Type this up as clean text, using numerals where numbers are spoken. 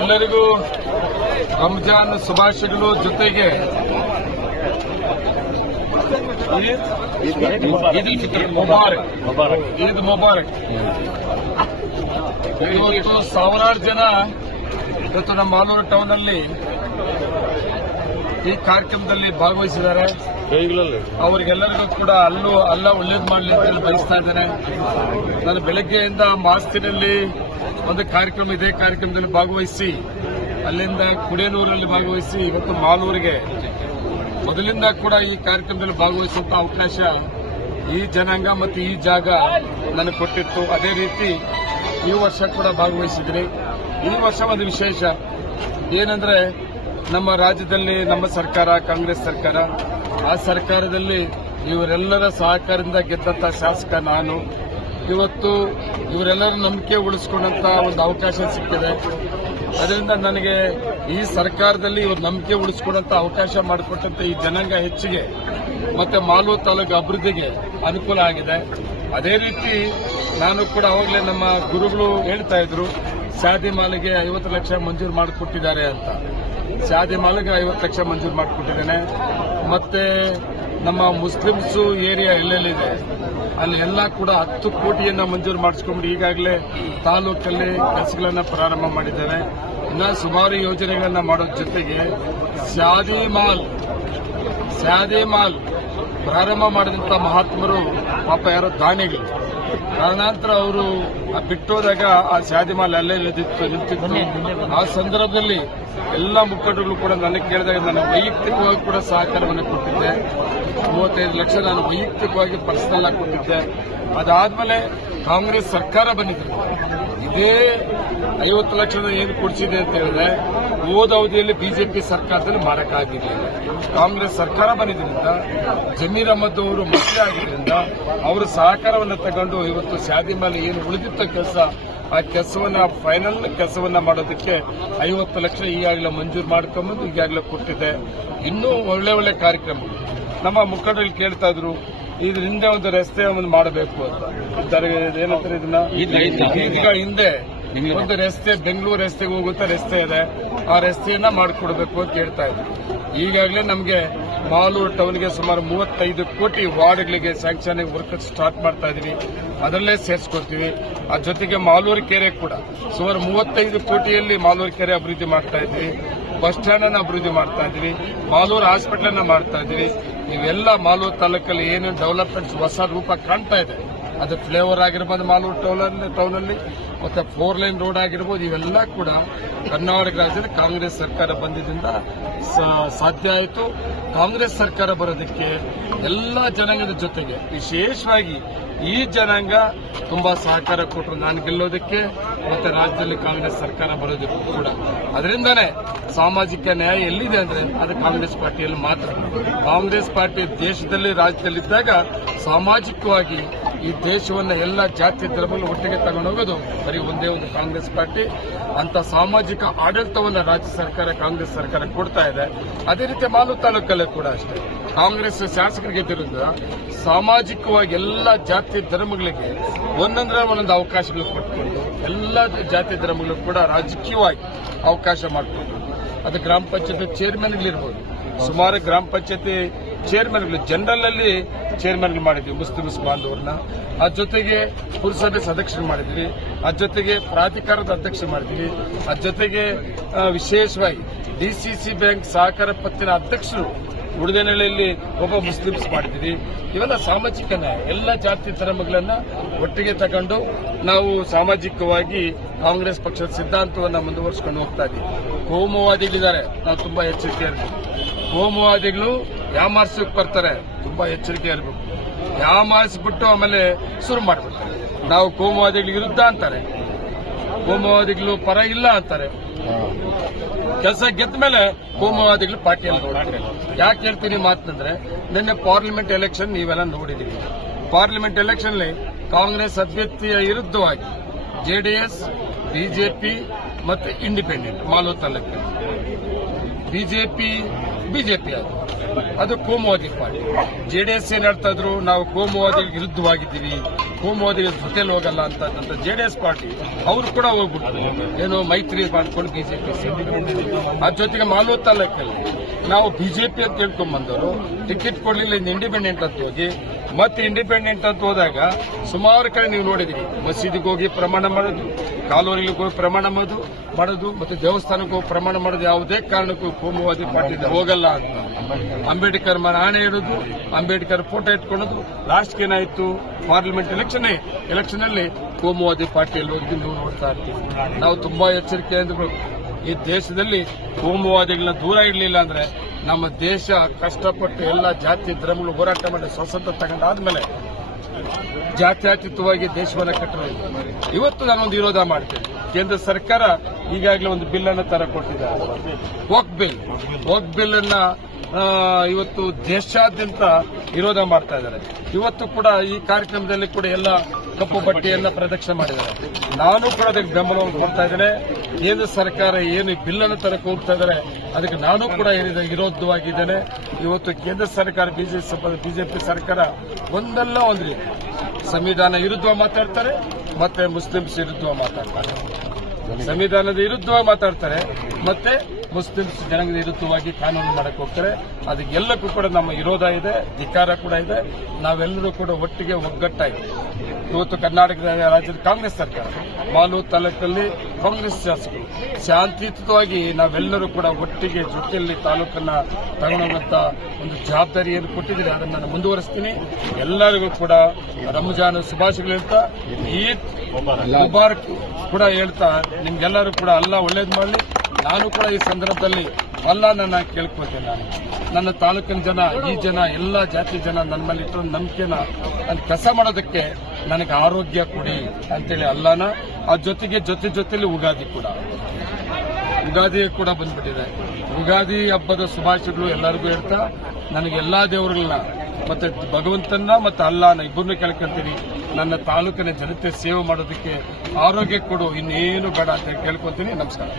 ಎಲ್ಲರಿಗೂ ರಂಜಾನ್ ಶುಭಾಶಯಗಳು. ಜೊತೆಗೆ ಈದ್ ಮುಬಾರಕ್. ಇವತ್ತು ಸಾವಿರಾರು ಜನ ಇವತ್ತು ನಮ್ಮ ಮಾಲೂರು ಟೌನ್ ಅಲ್ಲಿ ಈ ಕಾರ್ಯಕ್ರಮದಲ್ಲಿ ಭಾಗವಹಿಸಿದ್ದಾರೆ. ಅವರಿಗೆಲ್ಲರಿಗೂ ಕೂಡ ಅಲ್ಲ ಒಳ್ಳೇದು ಮಾಡಲಿ ಅಂತ ಬಯಸ್ತಾ ಇದ್ದೇನೆ. ನಾನು ಬೆಳಗ್ಗೆಯಿಂದ ಮಾಸ್ತಿನಲ್ಲಿ ಒಂದು ಕಾರ್ಯಕ್ರಮ, ಇದೇ ಕಾರ್ಯಕ್ರಮದಲ್ಲಿ ಭಾಗವಹಿಸಿ, ಅಲ್ಲಿಂದ ಕುಡೇನೂರಲ್ಲಿ ಭಾಗವಹಿಸಿ, ಇವತ್ತು ಮಾಲೂರಿಗೆ ಮೊದಲಿಂದ ಕೂಡ ಈ ಕಾರ್ಯಕ್ರಮದಲ್ಲಿ ಭಾಗವಹಿಸುವಂತ ಅವಕಾಶ ಈ ಜನಾಂಗ ಮತ್ತು ಈ ಜಾಗ ನನಗೆ ಕೊಟ್ಟಿತ್ತು. ಅದೇ ರೀತಿ ಈ ವರ್ಷ ಕೂಡ ಭಾಗವಹಿಸಿದ್ದೀನಿ. ಈ ವರ್ಷ ಒಂದು ವಿಶೇಷ ಏನಂದ್ರೆ, ನಮ್ಮ ರಾಜ್ಯದಲ್ಲಿ ನಮ್ಮ ಸರ್ಕಾರ ಕಾಂಗ್ರೆಸ್ ಸರ್ಕಾರ, ಆ ಸರ್ಕಾರದಲ್ಲಿ ಇವರೆಲ್ಲರ ಸಹಕಾರದಿಂದ ಗೆದ್ದಂತ ಶಾಸಕ ನಾನು. ಇವತ್ತು ಇವರೆಲ್ಲರ ನಂಬಿಕೆ ಉಳಿಸಿಕೊಂಡಂತ ಒಂದು ಅವಕಾಶ ಸಿಕ್ಕಿದೆ. ಅದರಿಂದ ನನಗೆ ಈ ಸರ್ಕಾರದಲ್ಲಿ ಇವರು ನಂಬಿಕೆ ಉಳಿಸಿಕೊಂಡಂತ ಅವಕಾಶ ಮಾಡಿಕೊಟ್ಟಂತ ಈ ಜನಾಂಗ ಹೆಚ್ಚಿಗೆ ಮತ್ತೆ ಮಾಲೂರು ತಾಲೂಕು ಅಭಿವೃದ್ಧಿಗೆ ಅನುಕೂಲ ಆಗಿದೆ. ಅದೇ ರೀತಿ ನಾನು ಕೂಡ ಅವಾಗಲೇ ನಮ್ಮ ಗುರುಗಳು ಹೇಳ್ತಾ ಇದ್ರು, ಶಾದಿ ಮಾಲಿಗೆ 50 ಲಕ್ಷ ಮಂಜೂರು ಮಾಡಿಕೊಟ್ಟಿದ್ದಾರೆ ಅಂತ. ಶಾದಿ ಮಾಲಿಗೆ 50 ಲಕ್ಷ ಮಂಜೂರು ಮಾಡಿಕೊಟ್ಟಿದ್ದೇನೆ. ಮತ್ತೆ ನಮ್ಮ ಮುಸ್ಲಿಮ್ಸ್ ಏರಿಯಾ ಎಲ್ಲೆಲ್ಲಿದೆ ಅಲ್ಲಿ ಎಲ್ಲ ಕೂಡ 10 ಕೋಟಿಯನ್ನ ಮಂಜೂರು ಮಾಡಿಸ್ಕೊಂಡು ಈಗಾಗಲೇ ತಾಲೂಕಲ್ಲಿ ಕೆಲಸಗಳನ್ನ ಪ್ರಾರಂಭ ಮಾಡಿದ್ದೇವೆ. ಇನ್ನ ಸುಮಾರು ಯೋಜನೆಗಳನ್ನ ಮಾಡೋದ್ರ ಜೊತೆಗೆ ಶಾದಿ ಮಾಲ್ ಪ್ರಾರಂಭ ಮಾಡಿದಂತ ಮಹಾತ್ಮರು ಪಾಪ ಯಾರೋ ದಾನಿಗಳು ಕಾರಣಾಂತರ ಅವರು ಬಿಟ್ಟೋದಾಗ ಆ ಶಾದಿ ಮಾಲ್ ಅಲ್ಲೇ ನಿಂತಿದ್ರು. ಆ ಸಂದರ್ಭದಲ್ಲಿ ಎಲ್ಲ ಮುಖಂಡರು ಕೂಡ ನನಗೆ ಕೇಳಿದಾಗ ನಾನು ವೈಯಕ್ತಿಕವಾಗಿ ಕೂಡ ಸಹಕಾರವನ್ನು ಕೊಟ್ಟಿದ್ದೆ. 35 ಲಕ್ಷ ನಾನು ವೈಯಕ್ತಿಕವಾಗಿ ಪರ್ಸನಲ್ ಆಗಿ ಕೊಟ್ಟಿದ್ದೆ. ಅದಾದ್ಮೇಲೆ ಕಾಂಗ್ರೆಸ್ ಸರ್ಕಾರ ಬಂದಿದ್ರು, ಇದೇ 50 ಲಕ್ಷ ಏನು ಕೊಡಿಸಿದೆ ಅಂತ ಹೇಳಿದ್ರೆ ಹೋದ ಅವಧಿಯಲ್ಲಿ ಬಿಜೆಪಿ ಸರ್ಕಾರದಲ್ಲಿ ಮಾಡಕ್ಕಾಗಿರಲಿಲ್ಲ. ಕಾಂಗ್ರೆಸ್ ಸರ್ಕಾರ ಬಂದಿದ್ದರಿಂದ ಜಮೀರ್ ಅಹಮದ್ ಅವರು ಮಂತ್ರಿ ಆಗಿದ್ದರಿಂದ ಅವರ ಸಹಕಾರವನ್ನು ತಗೊಂಡು ಇವತ್ತು ಶಾದಿ ಮೇಲೆ ಏನು ಉಳಿದಿದ್ದ ಕೆಲಸ, ಆ ಕೆಲಸವನ್ನ ಫೈನಲ್ ಕೆಲಸವನ್ನ ಮಾಡೋದಕ್ಕೆ 50 ಲಕ್ಷ ಈಗಾಗಲೇ ಮಂಜೂರು ಮಾಡ್ಕೊಂಬಂದು ಈಗಾಗಲೇ ಕೊಟ್ಟಿದೆ. ಇನ್ನೂ ಒಳ್ಳೆ ಕಾರ್ಯಕ್ರಮ ನಮ್ಮ ಮುಖಂಡರು ಕೇಳ್ತಾ ಇದ್ರು, ಇದ್ರ ಹಿಂದೆ ಒಂದು ರಸ್ತೆ ಒಂದು ಮಾಡಬೇಕು ಅಂತ. ಏನಂತಾರೆ ಇದನ್ನ, ಈಗ ಹಿಂದೆ ಒಂದು ರಸ್ತೆ ಬೆಂಗಳೂರು ರಸ್ತೆಗೆ ಹೋಗುತ್ತಾ ರಸ್ತೆ ಇದೆ, ಆ ರಸ್ತೆಯನ್ನ ಮಾಡಿಕೊಡ್ಬೇಕು ಅಂತ ಹೇಳ್ತಾ ಇದ್ರು. ಈಗಾಗಲೇ ನಮಗೆ ಮಾಲೂರು ಟೌನ್ಗೆ ಸುಮಾರು 35 ಕೋಟಿ ವಾರ್ಡ್ಗಳಿಗೆ ಸ್ಯಾಂಕ್ಷನ್ ವರ್ಕ್ ಸ್ಟಾರ್ಟ್ ಮಾಡ್ತಾ ಇದೀವಿ, ಅದರಲ್ಲೇ ಸೇರಿಸ್ಕೊಡ್ತೀವಿ. ಆ ಜೊತೆಗೆ ಮಾಲೂರು ಕೆರೆ ಕೂಡ ಸುಮಾರು 35 ಕೋಟಿಯಲ್ಲಿ ಮಾಲೂರು ಕೆರೆ ಅಭಿವೃದ್ಧಿ ಮಾಡ್ತಾ ಇದ್ವಿ, ಬಸ್ ಸ್ಟ್ಯಾಂಡ್ ಅನ್ನು ಅಭಿವೃದ್ಧಿ ಮಾಡ್ತಾ ಇದ್ವಿ, ಮಾಲೂರು ಹಾಸ್ಪಿಟಲ್ ಅನ್ನ ಮಾಡ್ತಾ ಇದ್ವಿ. ಇವೆಲ್ಲ ಮಾಲೂರು ತಾಲೂಕಲ್ಲಿ ಏನು ಡೆವಲಪ್ಮೆಂಟ್ಸ್ ಹೊಸ ರೂಪ ಕಾಣ್ತಾ ಇದೆ. ಅದು ಫ್ಲೇವರ್ ಆಗಿರ್ಬೋದು ಮಾಲೂರು ಟೌನಲ್ಲಿ, ಮತ್ತೆ 4 ಲೈನ್ ರೋಡ್ ಆಗಿರ್ಬೋದು, ಇವೆಲ್ಲ ಕೂಡ ಕರ್ನಾಟಕ ರಾಜ್ಯದ ಕಾಂಗ್ರೆಸ್ ಸರ್ಕಾರ ಬಂದಿದ್ದರಿಂದ ಸಾಧ್ಯ ಆಯಿತು. ಕಾಂಗ್ರೆಸ್ ಸರ್ಕಾರ ಬರೋದಕ್ಕೆ ಎಲ್ಲ ಜನಾಂಗದ ಜೊತೆಗೆ ವಿಶೇಷವಾಗಿ ಈ ಜನಾಂಗ ತುಂಬಾ ಸಹಕಾರ ಕೊಟ್ಟರು ನಾನು ಗೆಲ್ಲೋದಕ್ಕೆ, ಮತ್ತೆ ರಾಜ್ಯದಲ್ಲಿ ಕಾಂಗ್ರೆಸ್ ಸರ್ಕಾರ ಬರೋದಕ್ಕೂ ಕೂಡ. ಅದರಿಂದಾನೇ ಸಾಮಾಜಿಕ ನ್ಯಾಯ ಎಲ್ಲಿದೆ ಅಂದ್ರೆ ಅದು ಕಾಂಗ್ರೆಸ್ ಪಾರ್ಟಿಯಲ್ಲಿ ಮಾತ್ರ. ಕಾಂಗ್ರೆಸ್ ಪಾರ್ಟಿ ದೇಶದಲ್ಲಿ ರಾಜ್ಯದಲ್ಲಿದ್ದಾಗ ಸಾಮಾಜಿಕವಾಗಿ ಈ ದೇಶವನ್ನ ಎಲ್ಲ ಜಾತಿ ಧರ್ಮಗಳು ಒಟ್ಟಿಗೆ ತಗೊಂಡೋಗೋದು ಬರೀ ಒಂದೇ ಒಂದು ಕಾಂಗ್ರೆಸ್ ಪಾರ್ಟಿ. ಅಂತ ಸಾಮಾಜಿಕ ಆಡಳಿತವನ್ನ ರಾಜ್ಯ ಸರ್ಕಾರ ಕಾಂಗ್ರೆಸ್ ಸರ್ಕಾರ ಕೊಡ್ತಾ ಇದೆ. ಅದೇ ರೀತಿ ಮಾಲೂರು ತಾಲೂಕಲ್ಲೂ ಕೂಡ ಅಷ್ಟೇ, ಕಾಂಗ್ರೆಸ್ ಶಾಸಕರಿಗೆ ಗೆದ್ದಿರೋದ್ರಿಂದ ಸಾಮಾಜಿಕವಾಗಿ ಎಲ್ಲ ಜಾತಿ ಧರ್ಮಗಳಿಗೆ ಒಂದೊಂದು ಅವಕಾಶಗಳು ಕೊಟ್ಕೊಂಡು ಎಲ್ಲ ಜಾತಿ ಧರ್ಮಗಳು ಕೂಡ ರಾಜಕೀಯವಾಗಿ ಅವಕಾಶ ಮಾಡಿಕೊಂಡು, ಅದು ಗ್ರಾಮ ಪಂಚಾಯತ್ ಚೇರ್ಮನ್ಗಳಿರ್ಬೋದು, ಸುಮಾರು ಗ್ರಾಮ ಪಂಚಾಯತಿ ಚೇರ್ಮನ್ಗಳು ಜನರಲ್ ಅಲ್ಲಿ ಚೇರ್ಮನ್ಗಳು ಮಾಡಿದ್ವಿ ಮುಸ್ಲಿಮ್ಸ್ ಬಾಂಧವರನ್ನ. ಅದ್ರ ಜೊತೆಗೆ ಪುರಸಭೆ ಸದಸ್ಯರು ಮಾಡಿದ್ವಿ, ಅದ್ರ ಜೊತೆಗೆ ಪ್ರಾಧಿಕಾರದ ಅಧ್ಯಕ್ಷರು ಮಾಡಿದ್ವಿ, ಅದ್ರ ಜೊತೆಗೆ ವಿಶೇಷವಾಗಿ ಡಿಸಿಸಿ ಬ್ಯಾಂಕ್ ಸಹಕಾರ ಪತ್ತಿನ ಅಧ್ಯಕ್ಷರು ಉಡುಗೆನಹಳ್ಳಿಯಲ್ಲಿ ಒಬ್ಬ ಮುಸ್ಲಿಮ್ಸ್ ಮಾಡಿದ್ವಿ. ಇವೆಲ್ಲ ಸಾಮಾಜಿಕ ನ್ಯಾಯ, ಎಲ್ಲ ಜಾತಿ ಧರ್ಮಗಳನ್ನ ಒಟ್ಟಿಗೆ ತಗೊಂಡು ನಾವು ಸಾಮಾಜಿಕವಾಗಿ ಕಾಂಗ್ರೆಸ್ ಪಕ್ಷದ ಸಿದ್ಧಾಂತವನ್ನು ಮುಂದುವರಿಸಿಕೊಂಡು ಹೋಗ್ತಾ ಇದ್ದೀವಿ. ಕೋಮುವಾದಿಗಳಿದ್ದಾರೆ, ನಾವು ತುಂಬಾ ಎಚ್ಚರಿಕೆ ಇರಬೇಕು. ಕೋಮುವಾದಿಗಳು ಯಾಮಾರ್ಸಕ್ಕೆ ಬರ್ತಾರೆ, ತುಂಬಾ ಎಚ್ಚರಿಕೆ ಇರಬೇಕು. ಯಾಮಾರಿಸ್ಬಿಟ್ಟು ಆಮೇಲೆ ಶುರು ಮಾಡಿಬಿಡ್ತಾರೆ. ನಾವು ಕೋಮುವಾದಿಗಳ ವಿರುದ್ಧ ಅಂತಾರೆ, ಕೋಮುವಾದಿಗಳು ಪರ ಇಲ್ಲ ಅಂತಾರೆ. ಕೆಲಸ ಗೆದ್ದ ಮೇಲೆ ಕೋಮುವಾದಿಗಳು ಪಾರ್ಟಿಯಲ್ಲಿ ನೋಡ್ತಾರೆ. ಯಾಕೆ ಹೇಳ್ತೀನಿ ಮಾತಂದ್ರೆ, ನಿನ್ನೆ ಪಾರ್ಲಿಮೆಂಟ್ ಎಲೆಕ್ಷನ್ ನೀವೆಲ್ಲ ನೋಡಿದೀವಿ. ಪಾರ್ಲಿಮೆಂಟ್ ಎಲೆಕ್ಷನ್ ಕಾಂಗ್ರೆಸ್ ಅಭ್ಯರ್ಥಿಯ ವಿರುದ್ಧವಾಗಿ ಜೆಡಿಎಸ್, ಬಿಜೆಪಿ ಮತ್ತೆ ಇಂಡಿಪೆಂಡೆಂಟ್ ಮಾಲೂರು ತಾಲೂಕಿನಲ್ಲಿ ಬಿಜೆಪಿ ಬಿಜೆಪಿ ಅದು ಕೋಮುವಾದಿ ಪಾರ್ಟಿ. ಜೆಡಿಎಸ್ ಏನ್ ಹೇಳ್ತಾ ಇದ್ರು, ನಾವು ಕೋಮುವಾದಿ ವಿರುದ್ಧವಾಗಿದ್ದೀವಿ, ಕೋಮುವಾದಿಗಳ ಜೊತೆಲಿ ಹೋಗಲ್ಲ ಅಂತ ಜೆಡಿಎಸ್ ಪಾರ್ಟಿ ಅವರು ಕೂಡ ಹೋಗ್ಬಿಟ್ರು, ಏನೋ ಮೈತ್ರಿ ಮಾಡ್ಕೊಂಡು ಬಿಜೆಪಿ ಅದ್ರ ಜೊತೆಗೆ ಮಾಲೂರು ತಾಲೂಕಲ್ಲಿ ನಾವು ಬಿಜೆಪಿ ಅಂತ ಹೇಳ್ಕೊಂಡ್ಬಂದವರು ಟಿಕೆಟ್ ಕೊಡ್ಲಿಲ್ಲ, ಇನ್ನು ಇಂಡಿಪೆಂಡೆಂಟ್ ಅಂತ ಹೋಗಿ ಮತ್ತೆ ಇಂಡಿಪೆಂಡೆಂಟ್ ಅಂತ ಹೋದಾಗ ಸುಮಾರು ಕಡೆ ನೀವು ನೋಡಿದ್ರಿ, ಮಸೀದಿಗೆ ಹೋಗಿ ಪ್ರಮಾಣ ಮಾಡೋದು, ಕಾಲೋನಿಗೆ ಹೋಗಿ ಪ್ರಮಾಣ ಮಾಡೋದು ಮತ್ತೆ ದೇವಸ್ಥಾನಕ್ಕೆ ಹೋಗಿ ಪ್ರಮಾಣ ಮಾಡೋದು. ಯಾವುದೇ ಕಾರಣಕ್ಕೂ ಕೋಮುವಾದಿ ಪಾರ್ಟಿ ಹೋಗಲ್ಲ ಅಂತ ಅಂಬೇಡ್ಕರ್ ಮನೆ ಆಣೆ ಇಡೋದು, ಅಂಬೇಡ್ಕರ್ ಫೋಟೋ ಇಟ್ಕೊಳ್ಳೋದು. ಲಾಸ್ಟ್ ಏನಾಯ್ತು, ಪಾರ್ಲಿಮೆಂಟ್ ಎಲೆಕ್ಷನ್ ಅಲ್ಲಿ ಕೋಮುವಾದಿ ಪಾರ್ಟಿಯಲ್ಲಿ ಹೋಗಿ ನೀವು ನೋಡ್ತಾ ಇರ್ತೀವಿ. ನಾವು ತುಂಬಾ ಎಚ್ಚರಿಕೆಯಿಂದ ಈ ದೇಶದಲ್ಲಿ ಕೋಮುವಾದಿಗಳನ್ನ ದೂರ ಇಡಲಿಲ್ಲ ಅಂದ್ರೆ ನಮ್ಮ ದೇಶ ಕಷ್ಟಪಟ್ಟು ಎಲ್ಲ ಜಾತಿ ಧರ್ಮಗಳು ಹೋರಾಟ ಮಾಡಿ ಸ್ವಾತಂತ್ರ್ಯ ತಗೊಂಡಾದ್ಮೇಲೆ ಜಾತ್ಯತೀತವಾಗಿ ದೇಶವನ್ನ ಕಟ್ಟಬೇಕು. ಇವತ್ತು ನಾನೊಂದು ವಿರೋಧ ಮಾಡ್ತೇನೆ. ಕೇಂದ್ರ ಸರ್ಕಾರ ಈಗಾಗಲೇ ಒಂದು ಬಿಲ್ ಅನ್ನು ಕೊಟ್ಟಿದ್ದಾರೆ, ವಕ್ಫ್ ಬಿಲ್ ಅನ್ನ ಇವತ್ತು ದೇಶಾದ್ಯಂತ ವಿರೋಧ ಮಾಡ್ತಾ ಇದ್ದಾರೆ. ಇವತ್ತು ಕೂಡ ಈ ಕಾರ್ಯಕ್ರಮದಲ್ಲಿ ಕೂಡ ಎಲ್ಲ ಕಪ್ಪು ಬಟ್ಟೆಯನ್ನ ಪ್ರದಕ್ಷಿಣೆ ಮಾಡಿದ್ದಾರೆ. ನಾನು ಕೂಡ ಅದಕ್ಕೆ ಬೆಂಬಲವನ್ನು ಕೊಡ್ತಾ ಇದ್ದೇನೆ. ಕೇಂದ್ರ ಸರ್ಕಾರ ಏನು ಬಿಲ್ ಅನ್ನು ತರಕ್ಕೆ ಹೋಗ್ತಾ ಇದ್ದಾರೆ ಅದಕ್ಕೆ ನಾನು ಕೂಡ ಏನಿದೆ ವಿರೋಧವಾಗಿದ್ದೇನೆ. ಇವತ್ತು ಕೇಂದ್ರ ಸರ್ಕಾರ ಬಿಜೆಪಿ ಸರ್ಕಾರ ಒಂದಲ್ಲ ಒಂದು ರೀತಿ ಸಂವಿಧಾನ ವಿರುದ್ಧ ಮಾತಾಡ್ತಾರೆ, ಮತ್ತೆ ಮುಸ್ಲಿಮ್ಸ್ ವಿರುದ್ಧ ಮಾತಾಡ್ತಾರೆ. ಸಂವಿಧಾನದ ವಿರುದ್ಧವಾಗಿ ಮಾತಾಡ್ತಾರೆ, ಮತ್ತೆ ಮುಸ್ಲಿಮ್ಸ್ ಜನಾಂಗದ ವಿರುದ್ಧವಾಗಿ ಕಾನೂನು ಮಾಡಕ್ಕೆ ಹೋಗ್ತಾರೆ. ಅದಕ್ಕೆಲ್ಲಕ್ಕೂ ಕೂಡ ನಮ್ಮ ವಿರೋಧ ಇದೆ, ಧಿಕ್ಕಾರ ಕೂಡ ಇದೆ. ನಾವೆಲ್ಲರೂ ಕೂಡ ಒಟ್ಟಿಗೆ ಒಗ್ಗಟ್ಟಾಗಿ ಇವತ್ತು ಕರ್ನಾಟಕ ರಾಜ್ಯದ ಕಾಂಗ್ರೆಸ್ ಸರ್ಕಾರ, ಮಾಲೂರು ತಾಲೂಕಲ್ಲಿ ಕಾಂಗ್ರೆಸ್ ಶಾಸಕರು ಶಾಂತಿಯುತವಾಗಿ ನಾವೆಲ್ಲರೂ ಕೂಡ ಒಟ್ಟಿಗೆ ಜೊತೆಯಲ್ಲಿ ತಾಲೂಕನ್ನ ತಗೊಂಡೋಗಂತ ಒಂದು ಜವಾಬ್ದಾರಿಯನ್ನು ಕೊಟ್ಟಿದ್ದೀರಿ. ಅದನ್ನು ನಾನು ಮುಂದುವರಿಸ್ತೀನಿ. ಎಲ್ಲರಿಗೂ ಕೂಡ ರಂಜಾನ್ ಶುಭಾಶಯಗಳು ಹೇಳ್ತಾ, ಈದ್ ಮುಬಾರಕ್ ಕೂಡ ಹೇಳ್ತಾ, ನಿಮ್ಗೆಲ್ಲರೂ ಕೂಡ ಅಲ್ಲಾ ಒಳ್ಳೇದು ಮಾಡಲಿ. ನಾನು ಕೂಡ ಈ ಸಂದರ್ಭದಲ್ಲಿ ನನ್ನ ಕೇಳ್ಕೊಳ್ತೇನೆ. ನನ್ನ ತಾಲೂಕಿನ ಜನ, ಈ ಜನ, ಎಲ್ಲ ಜಾತಿ ಜನ ನನ್ನ ಮೇಲೆ ಇಟ್ಟು ನಂಬಿಕೆನ ನಾನು ಕೆಲಸ ಮಾಡೋದಕ್ಕೆ ನನಗೆ ಆರೋಗ್ಯ ಕೊಡಿ ಅಂತೇಳಿ ಅಲ್ಲಾನ. ಆ ಜೊತೆಗೆ ಜೊತೆಲಿ ಉಗಾದಿ ಕೂಡ ಬಂದ್ಬಿಟ್ಟಿದೆ. ಉಗಾದಿ ಹಬ್ಬದ ಶುಭಾಶಯಗಳು ಎಲ್ಲರಿಗೂ ಹೇಳ್ತಾ, ನನಗೆ ಎಲ್ಲಾ ದೇವರುಗಳನ್ನ ಮತ್ತೆ ಭಗವಂತನ ಮತ್ತೆ ಅಲ್ಲಾನ ಇಬ್ಬರನ್ನೂ ಕೇಳ್ಕೊಂತೀನಿ. ನನ್ನ ತಾಲೂಕಿನ ಜನತೆ ಸೇವೆ ಮಾಡೋದಕ್ಕೆ ಆರೋಗ್ಯ ಕೊಡು, ಇನ್ನೇನು ಬೇಡ ಅಂತ ಕೇಳ್ಕೊತೀನಿ. ನಮಸ್ಕಾರ.